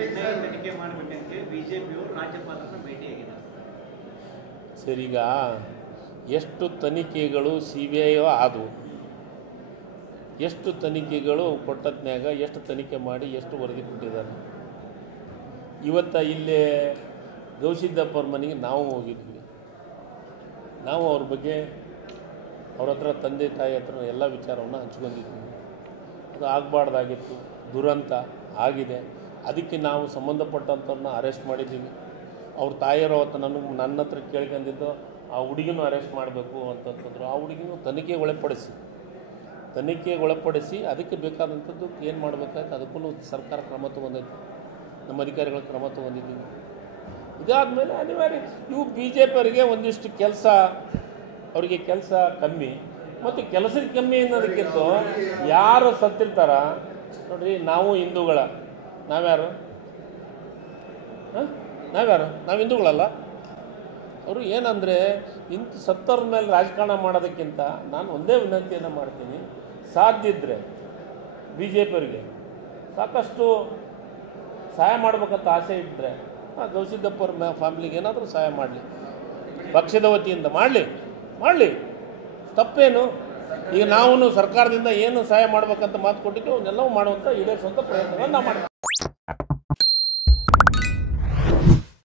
ತನಿಖೆ ಮಾಡಬೇಕಂತ ಬಿಜೆಪಿಯವರು ರಾಜ್ಯಪಾಲರನ್ನ ಭೇಟಿಯಾಗಿದ್ದಾರೆ. ಸರ್, ಈಗ ಎಷ್ಟು ತನಿಖೆಗಳು CBI ಆದವು, ಎಷ್ಟು ತನಿಖೆಗಳು ಕೊಟ್ಟತ್ನಾಗ ಎಷ್ಟು ತನಿಖೆ ಮಾಡಿ ಎಷ್ಟು ವರದಿ ಕೊಟ್ಟಿದ್ದಾರೆ. ಇವತ್ತು ಇಲ್ಲೇ ಗೌಸಿದ್ದಪ್ಪರ ಮನೆಗೆ ನಾವು ಹೋಗಿದ್ವಿ. ನಾವು ಅವ್ರ ಬಗ್ಗೆ ಅವ್ರ ಹತ್ರ ತಂದೆ ತಾಯಿ ಹತ್ರ ಎಲ್ಲ ವಿಚಾರವನ್ನು ಹಂಚ್ಕೊಂಡಿದ್ವಿ. ಅದು ಆಗಬಾರ್ದಾಗಿತ್ತು, ದುರಂತ ಆಗಿದೆ. ಅದಕ್ಕೆ ನಾವು ಸಂಬಂಧಪಟ್ಟಂಥವ್ರನ್ನ ಅರೆಸ್ಟ್ ಮಾಡಿದ್ದೀವಿ. ಅವ್ರ ತಾಯಿಯರು ಅವತ್ತು ನನ್ನ ಹತ್ರ ಕೇಳ್ಕೊಂಡಿದ್ದು ಆ ಹುಡುಗಿನೂ ಅರೆಸ್ಟ್ ಮಾಡಬೇಕು ಅಂತಂತಂದ್ರು. ಆ ಹುಡುಗಿನೂ ತನಿಖೆಗೆ ಒಳಪಡಿಸಿ ಅದಕ್ಕೆ ಬೇಕಾದಂಥದ್ದು ಏನು ಮಾಡಬೇಕಾಯ್ತು ಅದಕ್ಕೂ ಸರ್ಕಾರ ಕ್ರಮ ತೊಗೊಂಡೈತೆ, ನಮ್ಮ ಅಧಿಕಾರಿಗಳ ಕ್ರಮ ತೊಗೊಂಡಿದ್ದೀವಿ. ಇದಾದಮೇಲೆ ಅನಿವಾರ್ಯ ಇವು BJP ಅವರಿಗೆ ಒಂದಿಷ್ಟು ಕೆಲಸ, ಅವರಿಗೆ ಕೆಲಸ ಕಮ್ಮಿ ಮತ್ತು ಕೆಲಸಕ್ಕೆ ಕಮ್ಮಿ ಅನ್ನೋದಕ್ಕಿಂತ ಯಾರು ಸತ್ತಿರ್ತಾರ ನೋಡ್ರಿ. ನಾವು ಹಿಂದೂಗಳ, ನಾವ್ಯಾರು? ನಾವು ಹಿಂದೂಗಳಲ್ಲ. ಅವರು ಏನಂದರೆ ಇಂಥ ಸತ್ತವ್ರ ಮೇಲೆ ರಾಜಕಾರಣ ಮಾಡೋದಕ್ಕಿಂತ ನಾನು ಒಂದೇ ವಿನಂತಿಯನ್ನು ಮಾಡ್ತೀನಿ, ಸಾಧ್ಯ ಇದ್ದರೆ BJP ಅವರಿಗೆ ಸಾಕಷ್ಟು ಸಹಾಯ ಮಾಡ್ಬೇಕಂತ ಆಸೆ ಇದ್ದರೆ ಗೌಸಿದ್ದಪ್ಪವ್ರ ಫ್ಯಾಮ್ಲಿಗೆ ಏನಾದರೂ ಸಹಾಯ ಮಾಡಲಿ, ಪಕ್ಷದ ವತಿಯಿಂದ ಮಾಡಲಿ, ತಪ್ಪೇನು? ಈಗ ನಾವು ಸರ್ಕಾರದಿಂದ ಏನು ಸಹಾಯ ಮಾಡ್ಬೇಕಂತ ಮಾತು ಕೊಟ್ಟಿದ್ದು ಅವನ್ನೆಲ್ಲವೂ ಮಾಡುವಂಥ ಈಡೇರಿಸುವಂಥ ಪ್ರಯತ್ನಗಳನ್ನು ನಾವು ಮಾಡ್ತೀವಿ.